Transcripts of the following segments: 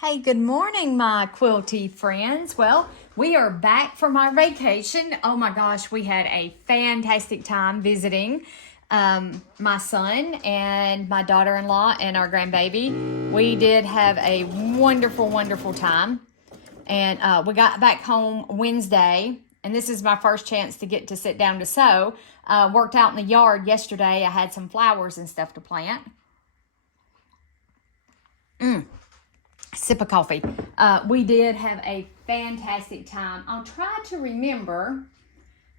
Hey, good morning, my quilty friends. Well, we are back from our vacation. Oh my gosh, we had a fantastic time visiting my son and my daughter-in-law and our grandbaby. We did have a wonderful, wonderful time. And we got back home Wednesday, and this is my first chance to get to sit down to sew. Worked out in the yard yesterday. I had some flowers and stuff to plant. Sip of coffee. We did have a fantastic time. I'll try to remember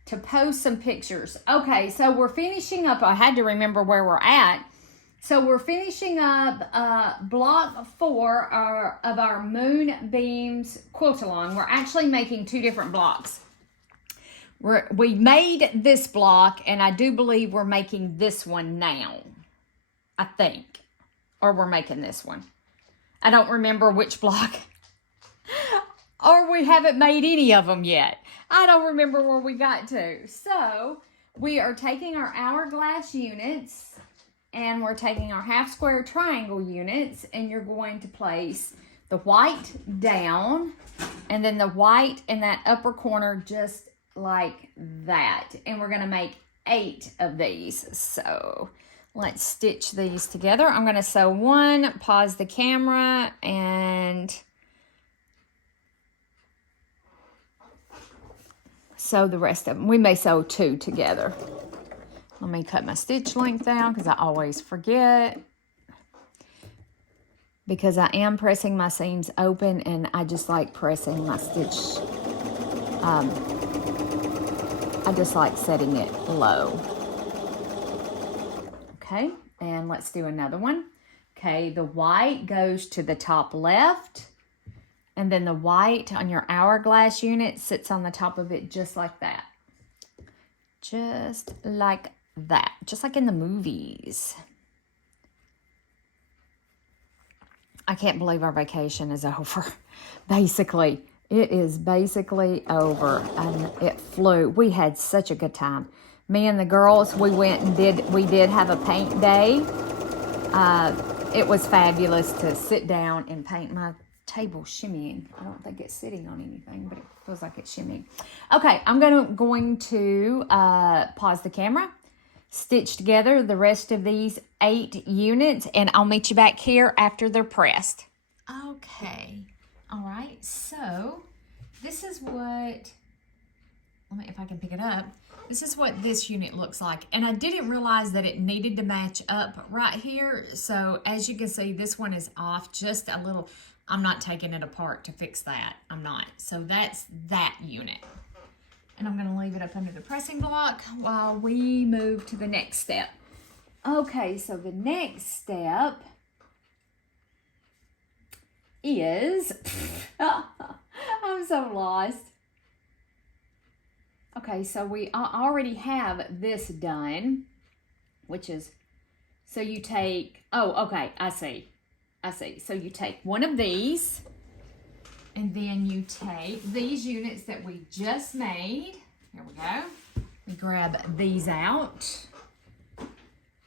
to post some pictures. Okay, so we're finishing up. I had to remember where we're at. So we're finishing up block 4 of our Moonbeams quilt-along. We're actually making 2 different blocks. We made this block, and I do believe we're making this one now. I think. Or we're making this one. I don't remember which block. Or we haven't made any of them yet. I don't remember where we got to. So we are taking our hourglass units and we're taking our half square triangle units, and you're going to place the white down and then the white in that upper corner just like that. And we're going to make 8 of these. So let's stitch these together. I'm going to sew one, pause the camera, and sew the rest of them. We may sew 2 together. Let me cut my stitch length down because I always forget. Because I am pressing my seams open, and I just like pressing my stitch. I just like setting it low. Okay, and let's do another one. Okay, the white goes to the top left, and then the white on your hourglass unit sits on the top of it just like that. Just like that, just like in the movies. I can't believe our vacation is over. Basically, it is basically over, and it flew. We had such a good time. Me and the girls, we did have a paint day. It was fabulous to sit down and paint. My table shimmying. I don't think it's sitting on anything, but it feels like it's shimmying. Okay, I'm going to pause the camera, stitch together the rest of these 8 units, and I'll meet you back here after they're pressed. Okay, all right, so this is what, if I can pick it up. This is what this unit looks like. And I didn't realize that it needed to match up right here. So as you can see, this one is off just a little. I'm not taking it apart to fix that. I'm not. So that's that unit. And I'm gonna leave it up under the pressing block while we move to the next step. Okay, so the next step is, I'm so lost. Okay, so we already have this done, which is, so you take, oh, okay, I see. So you take one of these, and then you take these units that we just made. Here we go. We grab these out.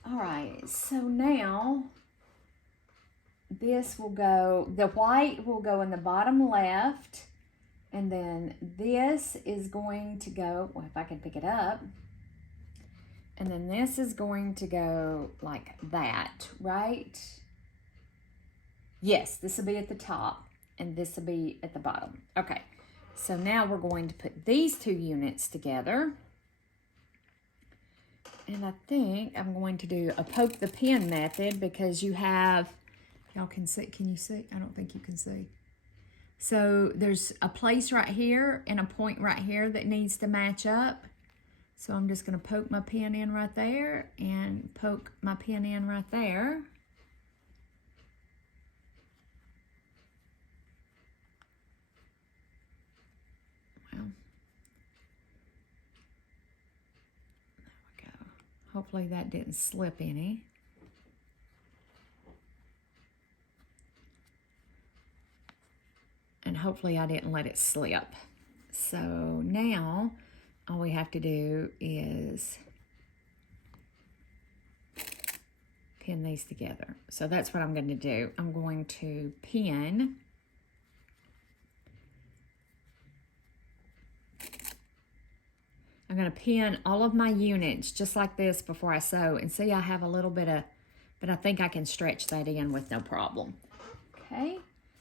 All right, so now this will go, the white will go in the bottom left. And then this is going to go, well, if I can pick it up. And then this is going to go like that, right? Yes, this will be at the top, and this will be at the bottom. Okay, so now we're going to put these 2 units together. And I think I'm going to do a poke the pin method because you have, y'all can see, can you see? I don't think you can see. So there's a place right here and a point right here that needs to match up. So I'm just going to poke my pin in right there and poke my pin in right there. Well, there we go. Hopefully that didn't slip any. And hopefully I didn't let it slip. So now all we have to do is pin these together. So that's what I'm going to do. I'm going to pin I'm going to pin all of my units just like this before I sew. And see, I have a little bit of, but I think I can stretch that in with no problem. Okay,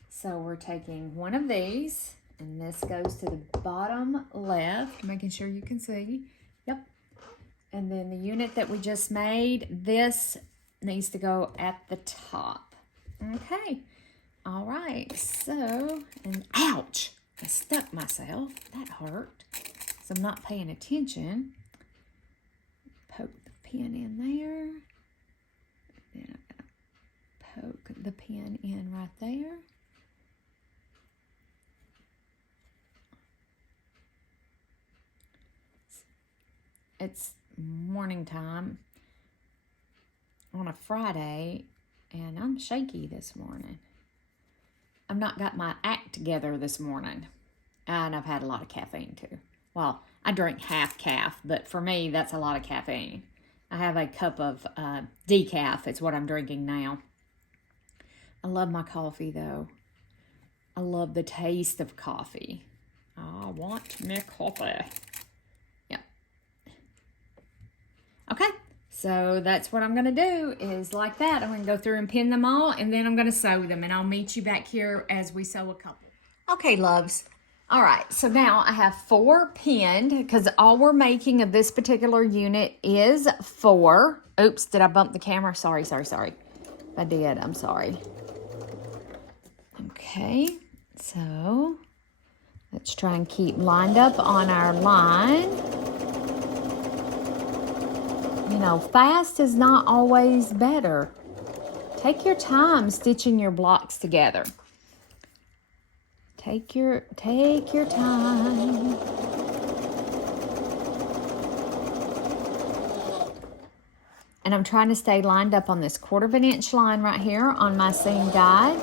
so we're taking one of these, and this goes to the bottom left, making sure you can see. Yep. And then the unit that we just made, this needs to go at the top. Okay. All right. So, and ouch, I stuck myself. That hurt. So I'm not paying attention. Poke the pin in there. Then I'm gonna poke the pin in right there. It's morning time on a Friday, and I'm shaky this morning. I've not got my act together this morning, and I've had a lot of caffeine too. Well, I drink half calf, but for me, that's a lot of caffeine. I have a cup of decaf. It's what I'm drinking now. I love my coffee, though. I love the taste of coffee. I want me coffee. Yep. Okay, so that's what I'm going to do is like that. I'm going to go through and pin them all, and then I'm going to sew them, and I'll meet you back here as we sew a couple. Okay, loves. All right, so now I have 4 pinned because all we're making of this particular unit is 4. Oops, did I bump the camera? Sorry. If I did, I'm sorry. Okay, so let's try and keep lined up on our line. You know, fast is not always better. Take your time stitching your blocks together. Take your time. And I'm trying to stay lined up on this 1/4 inch line right here on my seam guide.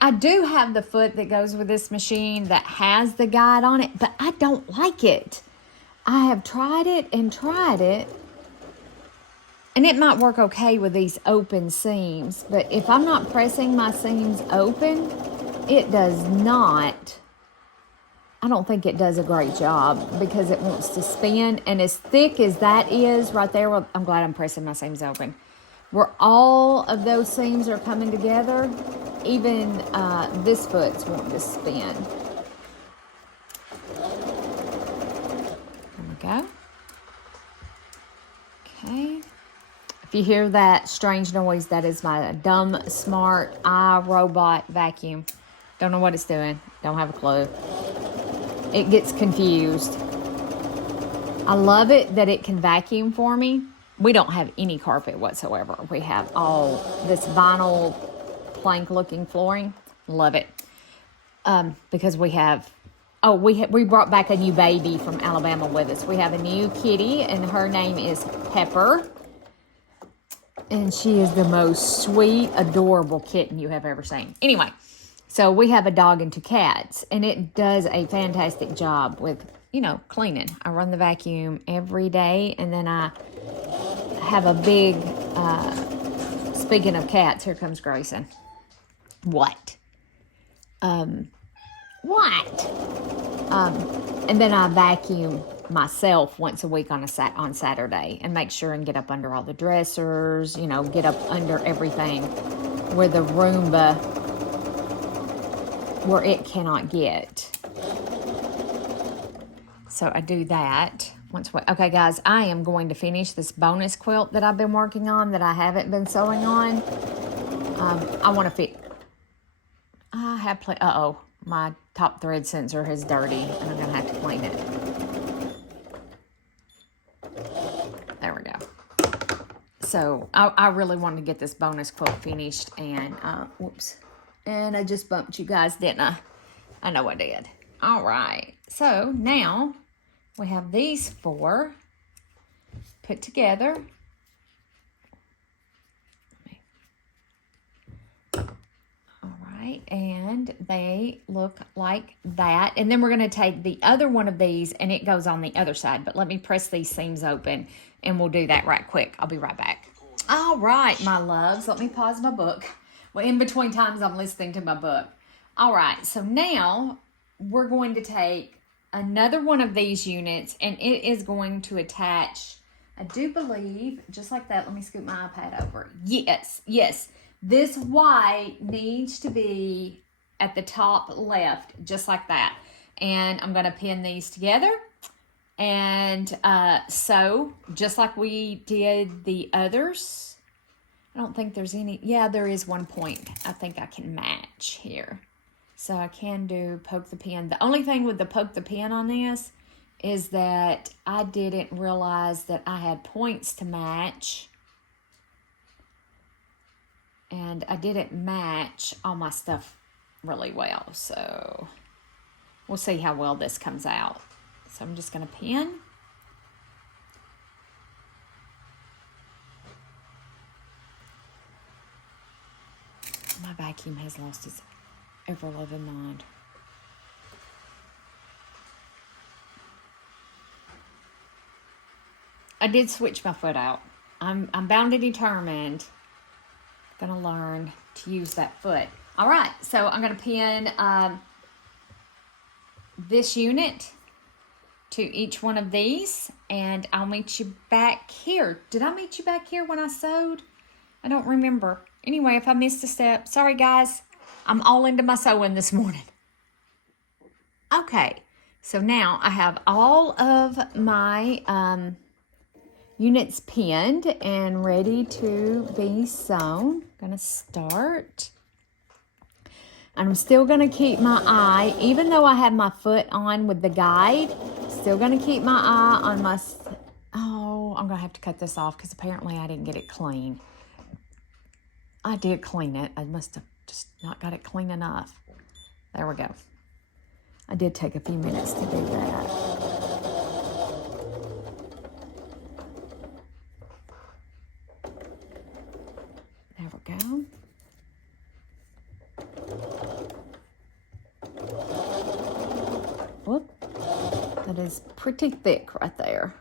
I do have the foot that goes with this machine that has the guide on it, but I don't like it. I have tried it, and it might work okay with these open seams, but if I'm not pressing my seams open, it does not. I don't think it does a great job because it wants to spin, and as thick as that is right there, well, I'm glad I'm pressing my seams open. Where all of those seams are coming together, even this foot's wanting to spin. There we go. Okay. If you hear that strange noise, that is my dumb, smart iRobot vacuum. Don't know what it's doing. Don't have a clue. It gets confused. I love it that it can vacuum for me. We don't have any carpet whatsoever. We have all this vinyl plank looking flooring. Love it. Because we have, we brought back a new baby from Alabama with us. We have a new kitty, and her name is Pepper. And she is the most sweet, adorable kitten you have ever seen. Anyway, so we have a dog and 2 cats, and it does a fantastic job with, cleaning. I run the vacuum every day, and then I have a big, speaking of cats, here comes Grayson. What? And then I vacuum myself once a week on Saturday and make sure and get up under all the dressers, get up under everything where the Roomba, where it cannot get. So I do that okay, guys, I am going to finish this bonus quilt that I've been working on that I haven't been sewing on. I want to fit. I have my top thread sensor is dirty, and I'm gonna have to clean it. There we go. So I really wanted to get this bonus quilt finished, and whoops, and I just bumped you guys, didn't I? I know I did. All right, so now we have these 4 put together. All right, and they look like that. And then we're going to take the other one of these, and it goes on the other side. But let me press these seams open, and we'll do that right quick. I'll be right back. All right, my loves, let me pause my book. Well, in between times, I'm listening to my book. All right, so now we're going to take another one of these units, and it is going to attach, I do believe, just like that. Let me scoot my iPad over. Yes, yes. This white needs to be at the top left, just like that. And I'm going to pin these together. And so, just like we did the others, I don't think there's any, yeah, there is one point I think I can match here. So I can do poke the pin. The only thing with the poke the pin on this is that I didn't realize that I had points to match. And I didn't match all my stuff really well. So we'll see how well this comes out. So I'm just going to pin. My vacuum has lost its ever-loving mind. I did switch my foot out. I'm bound and determined. Gonna learn to use that foot. All right, so I'm gonna pin this unit to each one of these, and I'll meet you back here. Did I meet you back here when I sewed? I don't remember. Anyway, if I missed a step, sorry guys. I'm all into my sewing this morning. Okay, so now I have all of my units pinned and ready to be sewn. I'm gonna start. I'm still gonna keep my eye, even though I have my foot on with the guide, still gonna keep my eye on my, oh, I'm gonna have to cut this off because apparently I didn't get it clean. I did clean it. I must have just not got it clean enough. There we go. I did take a few minutes to do that. There we go. Whoop. That is pretty thick right there.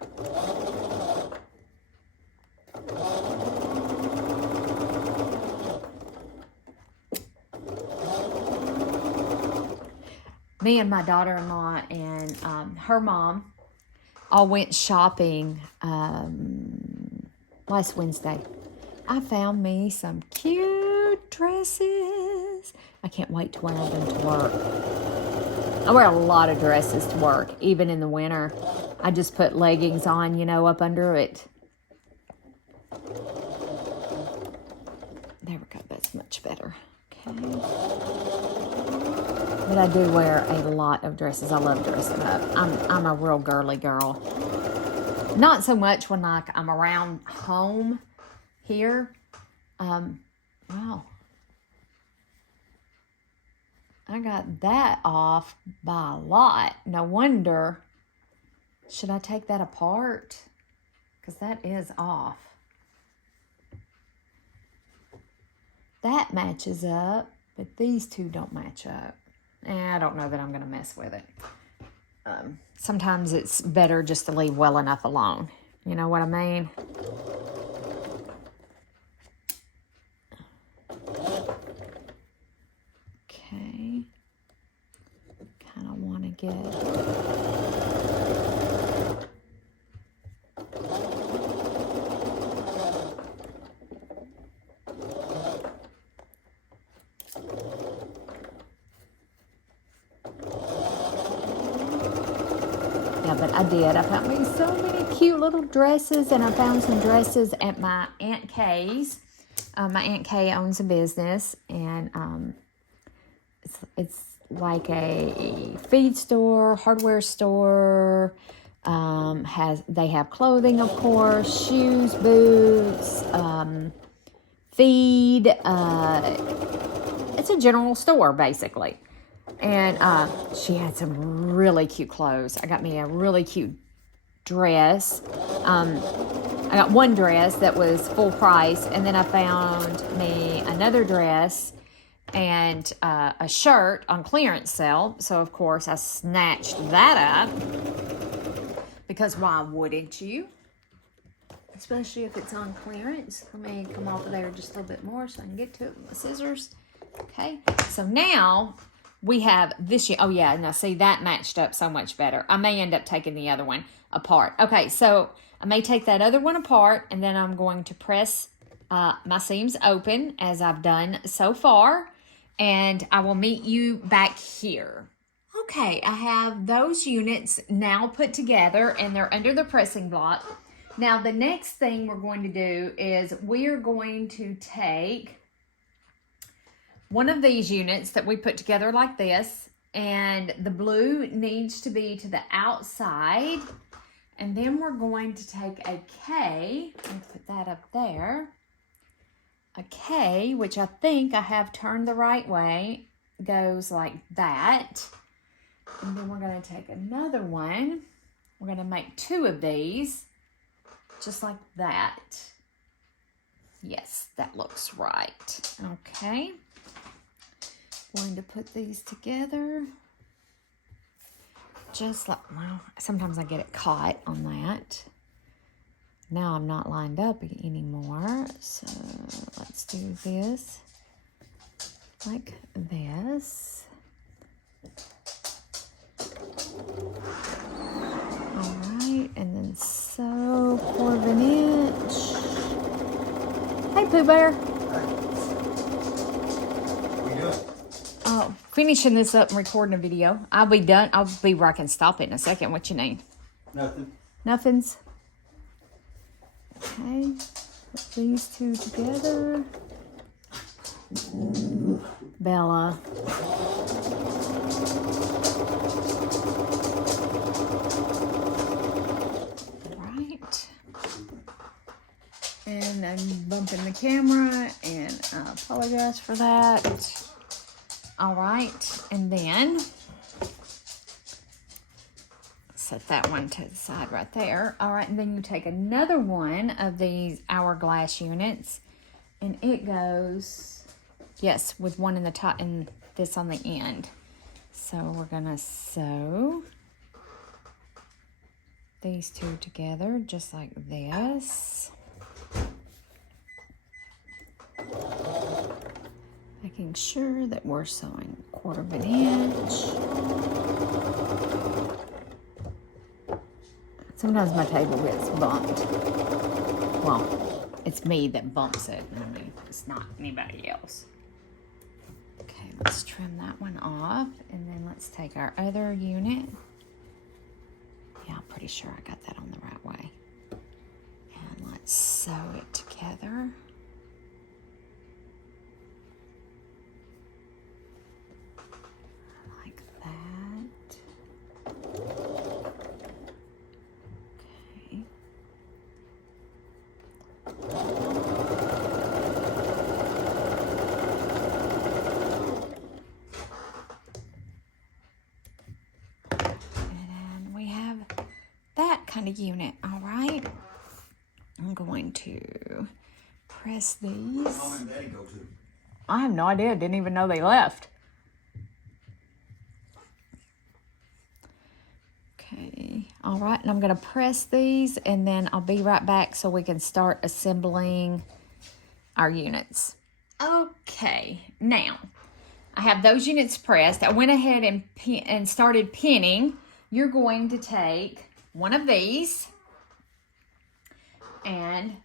Me and my daughter-in-law and her mom all went shopping last Wednesday. I found me some cute dresses. I can't wait to wear them to work. I wear a lot of dresses to work, even in the winter. I just put leggings on, you know, up under it. There we go. That's much better. Okay. But I do wear a lot of dresses. I love dressing up. I'm a real girly girl. Not so much when like I'm around home here. Wow. I got that off by a lot. No wonder. Should I take that apart? Because that is off. That matches up, but these two don't match up. I don't know that I'm going to mess with it. Sometimes it's better just to leave well enough alone. You know what I mean? Okay. Kind of want to get... Yeah, but I did. I found me so many cute little dresses, and I found some dresses at my Aunt Kay's. My Aunt Kay owns a business, and it's like a feed store, hardware store. They have clothing, of course, shoes, boots, feed. It's a general store, basically. And she had some really cute clothes. I got me a really cute dress. I got one dress that was full price, and then I found me another dress and a shirt on clearance sale. So, of course, I snatched that up because why wouldn't you? Especially if it's on clearance. Let me come off of there just a little bit more so I can get to it with my scissors. Okay, so now we have this year. Oh yeah, now see, that matched up so much better. I may end up taking the other one apart. Okay, so I may take that other one apart, and then I'm going to press my seams open as I've done so far, and I will meet you back here. Okay, I have those units now put together, and they're under the pressing block. Now the next thing we're going to do is we are going to take one of these units that we put together like this, and the blue needs to be to the outside, and then we're going to take a K and put that up there, a K, which I think I have turned the right way, goes like that, and then we're going to take another one. We're going to make two of these just like that. Yes, that looks right. Okay, going to put these together just like, well, sometimes I get it caught on that. Now I'm not lined up anymore, so let's do this like this. All right, and then sew 1/4 inch. Hey, Pooh Bear. Oh, finishing this up and recording a video. I'll be done. I'll be where I can stop it in a second. What you need? Nothing. Nothings. Okay, put these two together. Bella. Right. And I'm bumping the camera, and I apologize for that. All right, and then set that one to the side right there. All right, and then you take another one of these hourglass units, and it goes, yes, with one in the top and this on the end. So we're gonna sew these two together just like this. Making sure that we're sewing 1/4 inch. Sometimes my table gets bumped. Well, it's me that bumps it. I mean, it's not anybody else. Okay, let's trim that one off, and then let's take our other unit. Yeah, I'm pretty sure I got that on the right way. And let's sew it together. Like that. Okay. And we have that kind of unit. All right. I'm going to press these. Mom and Daddy go to? I have no idea. Didn't even know they left. Okay. All right. And I'm going to press these, and then I'll be right back so we can start assembling our units. Okay. Now, I have those units pressed. I went ahead and started pinning. You're going to take one of these and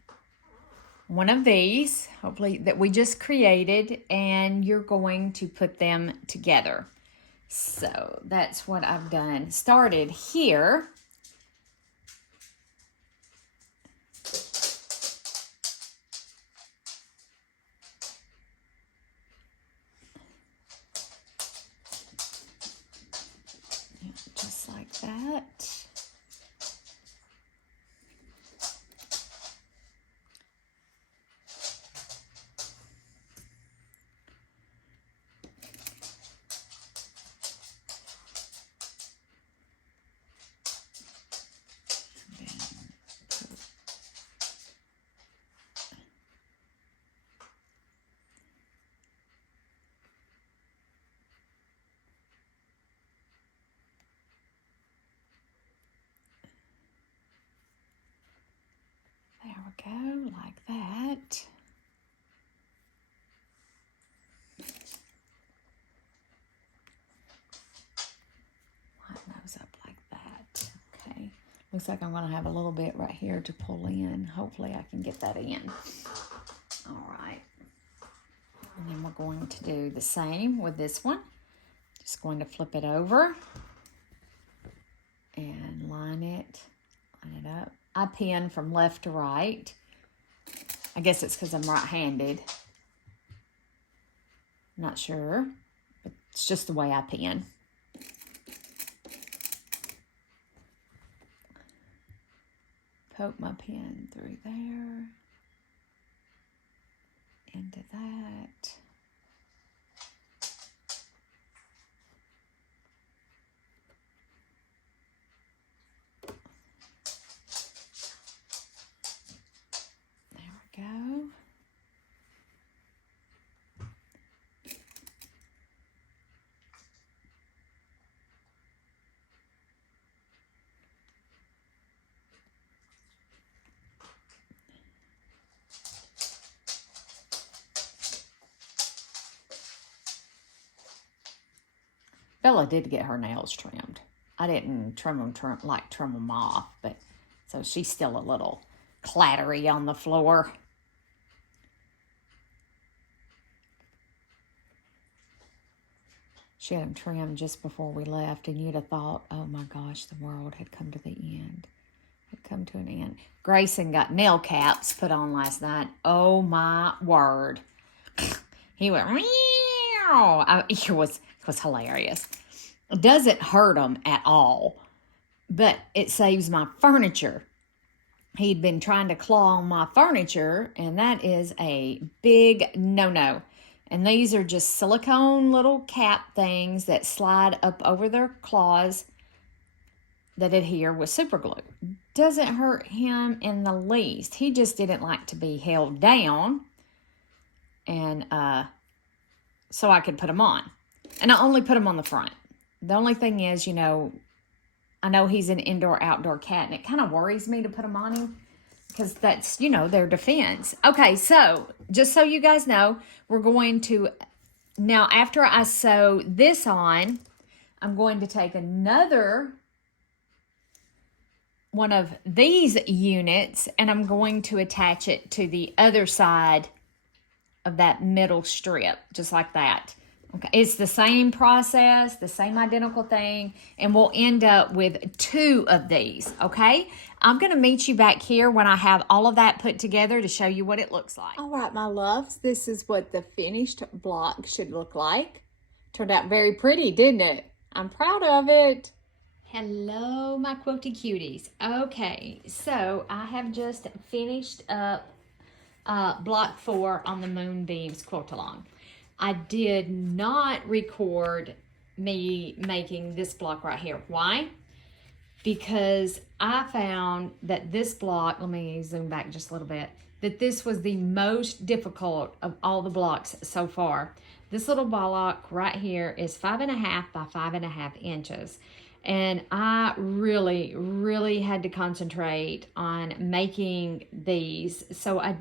one of these, hopefully, that we just created, and you're going to put them together. So that's what I've done. Started here. Yeah, just like that. Looks like I'm going to have a little bit right here to pull in. Hopefully I can get that in. All right. And then we're going to do the same with this one. Just going to flip it over and line it up. I pin from left to right. I guess it's because I'm right-handed. Not sure, but it's just the way I pin. Poke my pin through there, into that. There we go. Bella did get her nails trimmed. I didn't trim them off, but so she's still a little clattery on the floor. She had them trimmed just before we left, and you'd have thought, oh my gosh, the world had come to the end. Had come to an end. Grayson got nail caps put on last night. Oh my word. He went, meow. It was hilarious. It doesn't hurt him at all, but it saves my furniture. He'd been trying to claw on my furniture, and that is a big no-no. And these are just silicone little cap things that slide up over their claws that adhere with super glue. Doesn't hurt him in the least. He just didn't like to be held down, and so I could put them on. And I only put them on the front. The only thing is, you know, I know he's an indoor-outdoor cat, and it kind of worries me to put them on him because that's, you know, their defense. Okay, so just so you guys know, we're going to, now after I sew this on, I'm going to take another one of these units, and I'm going to attach it to the other side of that middle strip, just like that. Okay, it's the same process, the same identical thing, and we'll end up with 2 of these, okay? I'm going to meet you back here when I have all of that put together to show you what it looks like. All right, my loves, this is what the finished block should look like. Turned out very pretty, didn't it? I'm proud of it. Hello, my quilty cuties. Okay, so I have just finished up block 4 on the Moonbeams quilt along. I did not record me making this block right here. Why? Because I found that this block, let me zoom back just a little bit, that this was the most difficult of all the blocks so far. This little block right here is 5.5 by 5.5 inches. And I really, really had to concentrate on making these. So I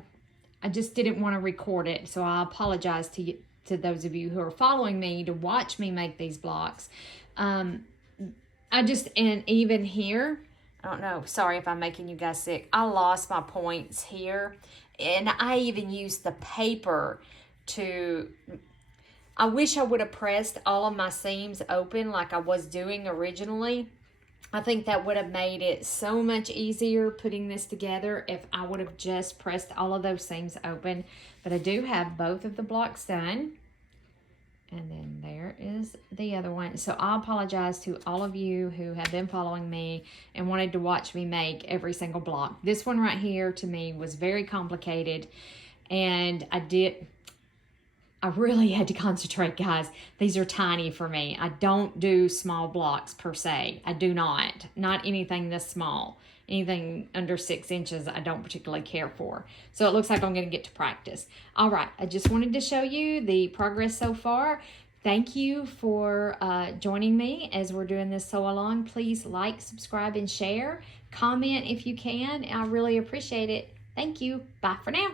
just didn't want to record it. So I apologize to those of you who are following me to watch me make these blocks. And even here, I don't know, sorry if I'm making you guys sick. I lost my points here. And I even used the paper to, I wish I would have pressed all of my seams open like I was doing originally. I think that would have made it so much easier putting this together if I would have just pressed all of those seams open. But I do have both of the blocks done. And then there is the other one. So I apologize to all of you who have been following me and wanted to watch me make every single block. This one right here to me was very complicated. And I really had to concentrate, guys. These are tiny for me. I don't do small blocks per se. I do not. Not anything this small. Anything under 6 inches, I don't particularly care for. So it looks like I'm going to get to practice. All right, I just wanted to show you the progress so far. Thank you for joining me as we're doing this sew along. Please like, subscribe, and share. Comment if you can. I really appreciate it. Thank you. Bye for now.